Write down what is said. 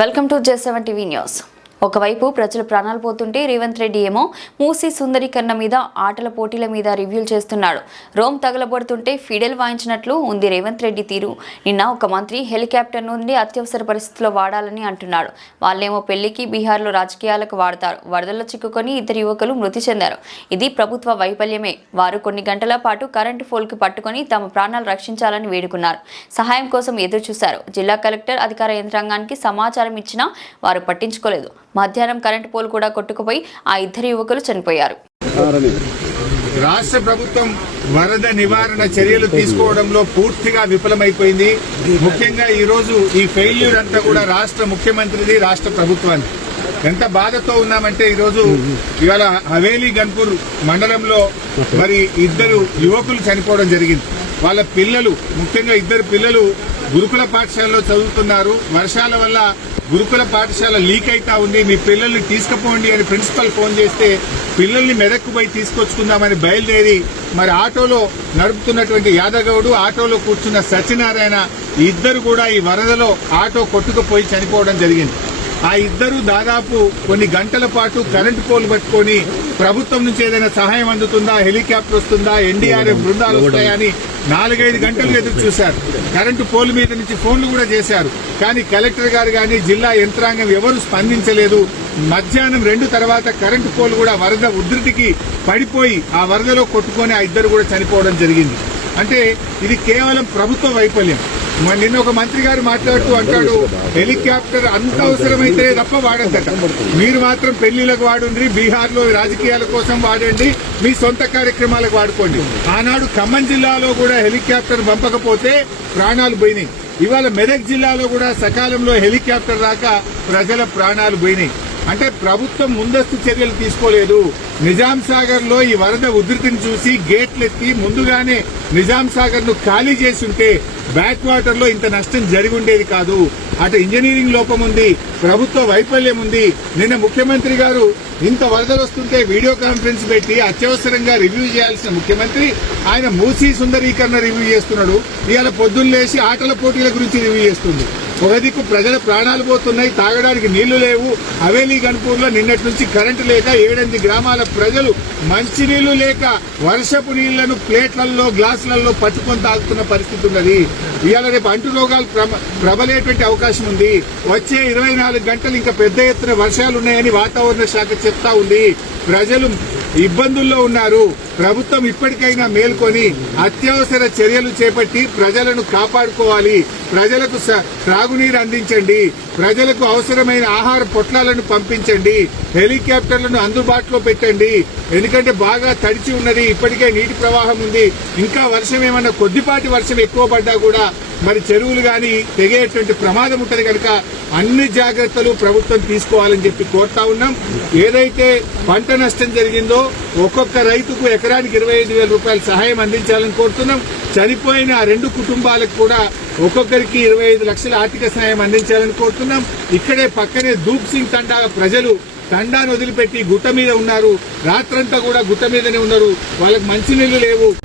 Welcome to జెస్ seven TV news ఒకవైపు ప్రజలు ప్రాణాలు పోతుంటే రేవంత్ రెడ్డి ఏమో మూసి సుందరీకరణ మీద ఆటల పోటీల మీద రివ్యూలు చేస్తున్నాడు. రోమ్ తగలబడుతుంటే ఫిడెల్ వాయించినట్లు ఉంది రేవంత్ రెడ్డి తీరు. నిన్న ఒక మంత్రి హెలికాప్టర్ నుండి అత్యవసర పరిస్థితుల్లో వాడాలని అంటున్నాడు. వాళ్ళేమో పెళ్ళికి బీహార్లో రాజకీయాలకు వాడతారు. వరదల్లో చిక్కుకొని ఇద్దరు యువకులు మృతి చెందారు. ఇది ప్రభుత్వ వైఫల్యమే. వారు కొన్ని గంటల పాటు కరెంటు ఫోల్కి పట్టుకొని తమ ప్రాణాలు రక్షించాలని వేడుకున్నారు. సహాయం కోసం ఎదురు చూశారు జిల్లా కలెక్టర్ అధికార యంత్రాంగానికి సమాచారం ఇచ్చినా వారు పట్టించుకోలేదు. మధ్యాహ్నం కరెంటు పోల్ కూడా కొట్టుకుపోయి ఆ ఇద్దరు యువకులు చనిపోయారు. రాష్ట్ర ప్రభుత్వం వరద నివారణ చర్యలు తీసుకోవడంలో పూర్తిగా విఫలమైపోయింది. ముఖ్యంగా ఈరోజు ఈ ఫెయిల్యూర్ అంతా కూడా రాష్ట్ర ముఖ్యమంత్రిది రాష్ట్ర ప్రభుత్వాన్ని. ఎంత బాధతో ఉన్నామంటే ఈరోజు ఇవాళ హవేలీ గన్పూర్ మండలంలో మరి ఇద్దరు యువకులు చనిపోవడం జరిగింది. వాళ్ళ పిల్లలు ముఖ్యంగా ఇద్దరు పిల్లలు గురుకుల పాఠశాలలో చదువుతున్నారు. వర్షాల వల్ల గురుకుల పాఠశాల లీక్ అయితా ఉంది. మీ పిల్లల్ని తీసుకుపోండి అని ప్రిన్సిపల్ ఫోన్ చేస్తే పిల్లల్ని మెదక్కు పోయి తీసుకొచ్చుకుందామని బయలుదేరి మరి ఆటోలో నడుపుతున్నటువంటి యాదగౌడు ఆటోలో కూర్చున్న సత్యనారాయణ ఇద్దరు కూడా ఈ వరదలో ఆటో కొట్టుకుపోయి చనిపోవడం జరిగింది. ఆ ఇద్దరు దాదాపు కొన్ని గంటల పాటు కరెంటు పోల్ పట్టుకొని ప్రభుత్వం నుంచి ఏదైనా సహాయం అందుతుందా? హెలికాప్టర్ వస్తుందా? ఎన్డీఆర్ఎఫ్ బృందాలు వస్తాయని నాలుగైదు గంటలు ఎదురు చూశారు. కరెంటు పోల్ మీద నుంచి ఫోన్లు కూడా చేశారు. కానీ కలెక్టర్ గారు కానీ జిల్లా యంత్రాంగం ఎవరు స్పందించలేదు. మధ్యాహ్నం రెండు తర్వాత కరెంటు పోల్ కూడా వరద ఉధృతికి పడిపోయి ఆ వరదలో కొట్టుకొని ఆ ఇద్దరు కూడా చనిపోవడం జరిగింది. అంటే ఇది కేవలం ప్రభుత్వ వైఫల్యం. నిన్న ఒక మంత్రి గారు మాట్లాడుతూ అంటాడు హెలికాప్టర్ అంత అవసరమైతే తప్ప వాడద్దట. మీరు మాత్రం పెళ్ళిలకు వాడుండ్రి బీహార్లో రాజకీయాల కోసం వాడండి మీ సొంత కార్యక్రమాలకు వాడుకోండి. ఆనాడు ఖమ్మం జిల్లాలో కూడా హెలికాప్టర్ పంపకపోతే ప్రాణాలు పోయినాయి. ఇవాళ మెదక్ జిల్లాలో కూడా సకాలంలో హెలికాప్టర్ రాక ప్రజల ప్రాణాలు పోయినాయి. అంటే ప్రభుత్వం ముందస్తు చర్యలు తీసుకోలేదు. నిజాం సాగర్లో ఈ వరద ఉధృతిని చూసి గేట్లెత్తి ముందుగానే నిజాం సాగర్ను ఖాళీ చేసుంటే బ్యాక్ వాటర్లో ఇంత నష్టం జరిగి ఉండేది కాదు. అటు ఇంజనీరింగ్ లోపం ఉంది ప్రభుత్వ వైఫల్యం ఉంది. నిన్న ముఖ్యమంత్రి గారు ఇంత వరదలు వస్తుంటే వీడియో కాన్ఫరెన్స్ పెట్టి అత్యవసరంగా రివ్యూ చేయాల్సిన ముఖ్యమంత్రి ఆయన మూసీ సుందరీకరణ రివ్యూ చేస్తున్నాడు. ఇవాళ పొద్దున్న లేచి ఆటల పోటీల గురించి రివ్యూ చేస్తుంది ఒకదిక్కు ప్రజల ప్రాణాలు పోతున్నాయి తాగడానికి నీళ్ళు లేవు. హవేలీ గణపూర్లో నిన్నటి నుంచి కరెంటు లేక ఏడెనిమిది గ్రామాల ప్రజలు మంచినీళ్ళు లేక వర్షపు నీళ్ళను ప్లేట్లలో గ్లాసులలో పట్టుకొని తాగుతున్న పరిస్థితి ఉన్నది. ఇవాళ రేపు అంటు రోగాలు ప్రబ- ప్రబలేటువంటి అవకాశం ఉంది. వచ్చే ఇరవై నాలుగు గంటలు ఇంకా పెద్ద ఎత్తున వర్షాలు ఉన్నాయని వాతావరణ శాఖ చెప్తా ఉంది. ప్రజలు ఇబ్బందుల్లో ఉన్నారు. ప్రభుత్వం ఇప్పటికైనా మేల్కొని అత్యవసర చర్యలు చేపట్టి ప్రజలను కాపాడుకోవాలి. ప్రజలకు త్రాగునీరు అందించండి. ప్రజలకు అవసరమైన ఆహార పొట్లాలను పంపించండి హెలికాప్టర్లను అందుబాటులో పెట్టండి. ఎందుకంటే బాగా తడిచి ఉన్నది ఇప్పటికే నీటి ప్రవాహం ఉంది. ఇంకా వర్షం ఏమన్నా కొద్దిపాటి వర్షం ఎక్కువ పడ్డా కూడా మరి చెరువులు గాని తెగేటువంటి ప్రమాదం ఉంటది కనుక అన్ని జాగ్రత్తలు ప్రభుత్వం తీసుకోవాలని చెప్పి కోరుతా ఉన్నాం. ఏదైతే పంట నష్టం జరిగిందో ఒక్కొక్క రైతుకు ఎకరానికి ఇరవై ఐదు వేల రూపాయల సహాయం అందించాలని కోరుతున్నాం. చనిపోయిన ఆ రెండు కుటుంబాలకు కూడా ఒక్కొక్కరికి ఇరవై ఐదు లక్షల ఆర్థిక సహాయం అందించాలని కోరుతున్నాం. ఇక్కడే పక్కనే దూప్ సింగ్ తండా ప్రజలు తండాను వదిలిపెట్టి గుట్ట మీద ఉన్నారు. రాత్రంతా కూడా గుట్ట మీదనే ఉన్నారు. వాళ్ళకి మంచినీళ్ళు లేవు.